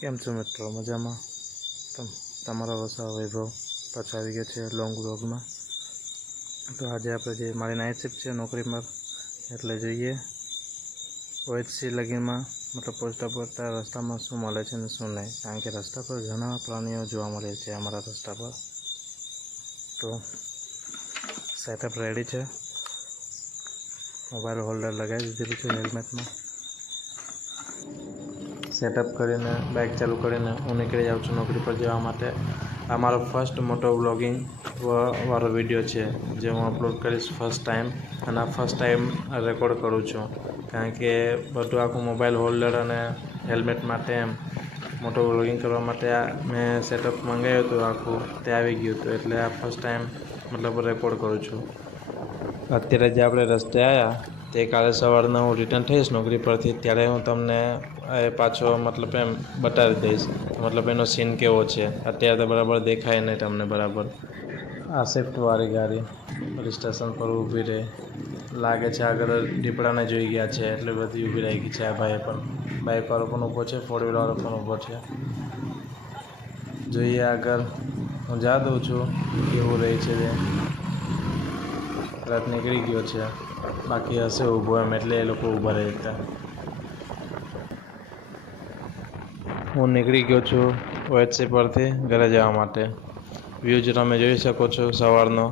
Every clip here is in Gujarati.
કેમ છો મિત્રો? મજામાં? તમ- તમારો વસા વૈભવ પાછો આવી ગયો છે લોંગ વ્લોગમાં તો આજે આપણે જે મારી નાઇટ શિફ્ટ છે નોકરીમાં એટલે જોઈએ. ઓએચસી લગીનમાં, મતલબ પહોંચતા પહોંચતા રસ્તામાં શું મળે છે ને શું નહીં. કારણ કે રસ્તા પર ઘણા પ્રાણીઓ જોવા મળે છે અમારા રસ્તા પર. તો સેટઅપ રેડી છે. મોબાઈલ હોલ્ડર લગાવી દીધેલું છે હેલ્મેટમાં સેટઅપ કરીને બાઇક ચાલુ કરીને હું નીકળી જાઉં છું નોકરી પર જવા માટે. આ મારો ફર્સ્ટ મોટો વ્લોગિંગ વાળો વીડિયો છે, જે હું અપલોડ કરીશ ફર્સ્ટ ટાઈમ અને ફર્સ્ટ ટાઈમ રેકોર્ડ કરું છું. કારણ કે બધું આખું મોબાઈલ હોલ્ડર અને હેલ્મેટ માટે એમ. મોટો વ્લોગિંગ કરવા માટે મેં સેટઅપ મંગાવ્યું હતું આખું, તે આવી ગયું હતું. એટલે આ ફર્સ્ટ ટાઈમ મતલબ રેકોર્ડ કરું છું. અત્યારે જે આપણે રસ્તે આવ્યા તે કાલે સવારના હું રિટર્ન થઈશ નોકરી પરથી, ત્યારે હું તમને એ પાછો મતલબ એમ બતાવી દઈશ મતલબ એનો સીન કેવો છે. અત્યારે તો બરાબર દેખાય નહીં તમને બરાબર. આ શિફ્ટવાળી ગાડી પોલીસ સ્ટેશન પર ઊભી રહે. લાગે છે આગળ દીપડાને જોઈ ગયા છે, એટલે બધી ઊભી રહી ગઈ છે આ ભાઈ પણ. બાઇક વાળો પણ ઊભો છે ફોર વ્હીલવાળો પણ ઊભો છે. જોઈએ આગળ. હું જા દઉં છું, કેવું રહે છે તે. રાત નીકળી ગયો છે. બાકી હશે ઊભો એમ એટલે એ લોકો ઊભા રહેતા હું નીકળી ગયો છું ઓએચસી પરથી ઘરે જવા માટે. વ્યૂઝ તમે જોઈ શકો છો સવારનો.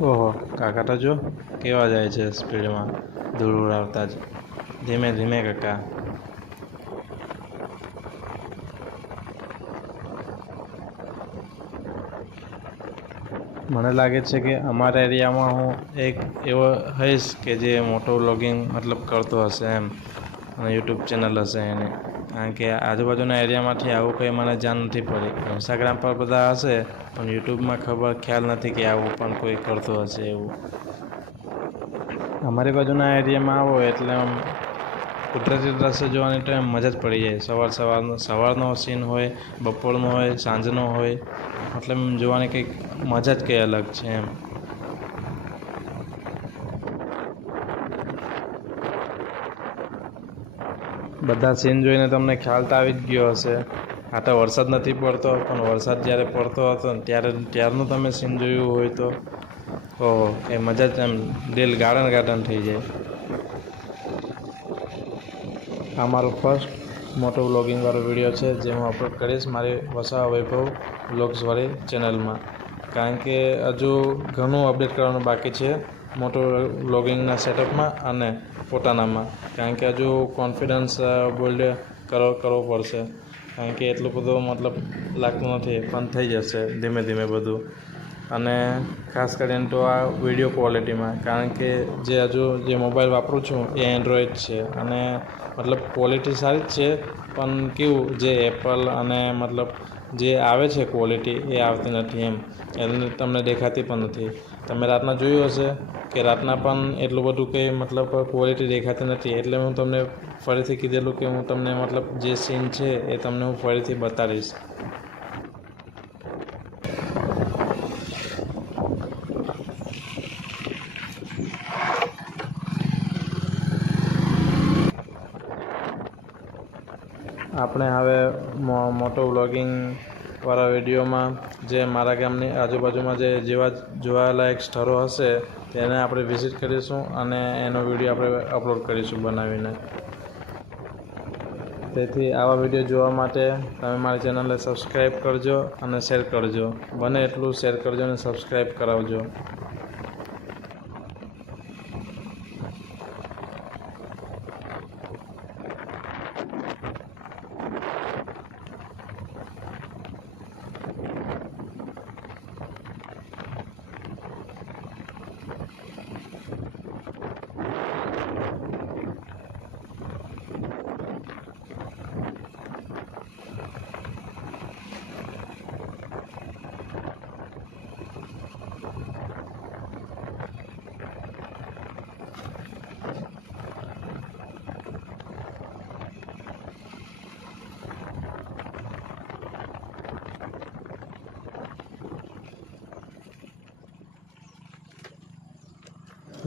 ઓહો, કાકા તો જો કેવા જાય છે સ્પીડમાં ધૂળ ઉડાવતા જ. ધીમે ધીમે કાકા. મને લાગે છે કે અમારા એરિયામાં હું એક એવો હઈશ કે જે મોટો વ્લોગિંગ મતલબ કરતો હશે એમ. અને યુટ્યુબ ચેનલ હશે એને. કારણ કે આજુબાજુના એરિયામાંથી આવું કંઈ મને જાણ નથી પડી. ઇન્સ્ટાગ્રામ પર બધા હશે, પણ યુટ્યુબમાં ખબર, ખ્યાલ નથી કે આવું પણ કોઈ કરતો હશે એવું. અમારી બાજુના એરિયામાં આવો એટલે આમ કુદરતી દ્રશ્ય જોવાની એમ મજા જ પડી જાય. સવાર સવારનો સવારનો સીન હોય, બપોરનો હોય, સાંજનો હોય મતલબ એમ જોવાની કંઈક મજા જ કંઈ અલગ છે એમ. બધા સીન જોઈને તમને ખ્યાલ તો આવી જ ગયો હશે. આ તો વરસાદ નથી પડતો, પણ વરસાદ જ્યારે પડતો હતો ને ત્યારે, ત્યારનું તમે સીન જોયું હોય તો, ઓહો, એ મજા જ એમ દિલ ગાર્ડન ગાર્ડન થઈ જાય. આ મારો ફર્સ્ટ મોટો વ્લોગિંગ વાળો વીડિયો છે, જે હું અપલોડ કરીશ મારી વસાવા વૈભવ વ્લોગ્સવાળી ચેનલમાં કારણ કે હજુ ઘણું અપડેટ કરવાનું બાકી છે, મોટો વ્લોગિંગના સેટઅપમાં અને પોતાનામાં. કારણ કે હજુ કોન્ફિડન્સ બિલ્ડ કરો, કરવો પડશે. કારણ કે એટલું બધું મતલબ લાગતું નથી, પણ થઈ જશે ધીમે ધીમે બધું. અને ખાસ કરીને તો આ વીડિયો ક્વોલિટીમાં કારણ કે જે હજુ જે મોબાઈલ વાપરું છું એ એન્ડ્રોઈડ છે અને મતલબ ક્વોલિટી સારી જ છે, પણ કેવું જે એપલ અને મતલબ જે આવે છે ક્વોલિટી એ આવતી નથી એમ. એને તમને દેખાતી પણ નથી. તમે રાતના જોયું હશે કે રાતના પણ એટલું બધું કંઈ મતલબ ક્વોલિટી દેખાતી નથી, એટલે હું તમને ફરીથી કીધેલું કે હું તમને મતલબ જે સીન છે એ તમને હું ફરીથી બતાવીશ આપણે હવે મોટો વ્લોગિંગવાળા વિડીયોમાં જે મારા ગામની આજુબાજુમાં જે જેવા જોવાલાયક સ્થળો હશે, તેને આપણે વિઝિટ કરીશું અને એનો વીડિયો આપણે અપલોડ કરીશું બનાવીને. તેથી આવા વીડિયો જોવા માટે તમે મારી ચેનલને સબસ્ક્રાઈબ કરજો અને શેર કરજો. બને એટલું શેર કરજો અને સબસ્ક્રાઈબ કરાવજો.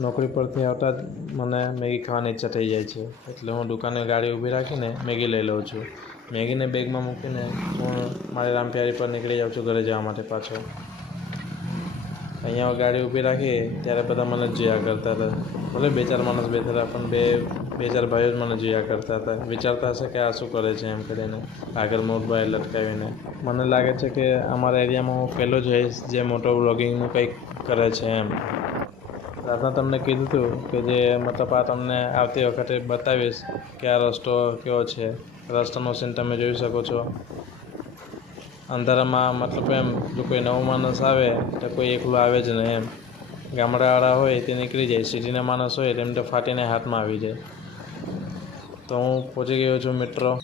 નોકરી પરથી આવતા જ મને મેગી ખાવાની ઈચ્છા થઈ જાય છે. એટલે હું દુકાને ગાડી ઊભી રાખીને મેગી લઈ લઉં છું. મેગીને બેગમાં મૂકીને હું મારી રામપ્યારી પર નીકળી જાઉં છું ઘરે જવા માટે પાછો. અહીંયા ગાડી ઊભી રાખી ત્યારે બધા મને જોયા કરતા હતા. ભલે બે ચાર માણસ બેઠેલા પણ બે બે ચાર ભાઈઓ જ મને જોયા કરતા હતા. વિચારતા હશે કે આ શું કરે છે એમ કરીને. આગળ મોટભાઈ લટકાવીને. મને લાગે છે કે અમારા એરિયામાં હું પહેલો જ હોઈશ જે મોટો વ્લોગિંગનું કંઈક કરે છે એમ. રાતના તમને કીધું હતું કે જે મતલબ આ તમને આવતી વખતે બતાવીશ કે આ રસ્તો કેવો છે. રસ્તાનો સીન તમે જોઈ શકો છો. અંધારામાં મતલબ એમ જો કોઈ નવો માણસ આવે તો કોઈ એકલું આવે જ નહીં એમ. ગામડાવાળા હોય તે નીકળી જાય, સિટીના માણસ હોય તેમ તો ફાટીને હાથમાં આવી જાય. તો હું પહોંચી ગયો છું, મિત્રો.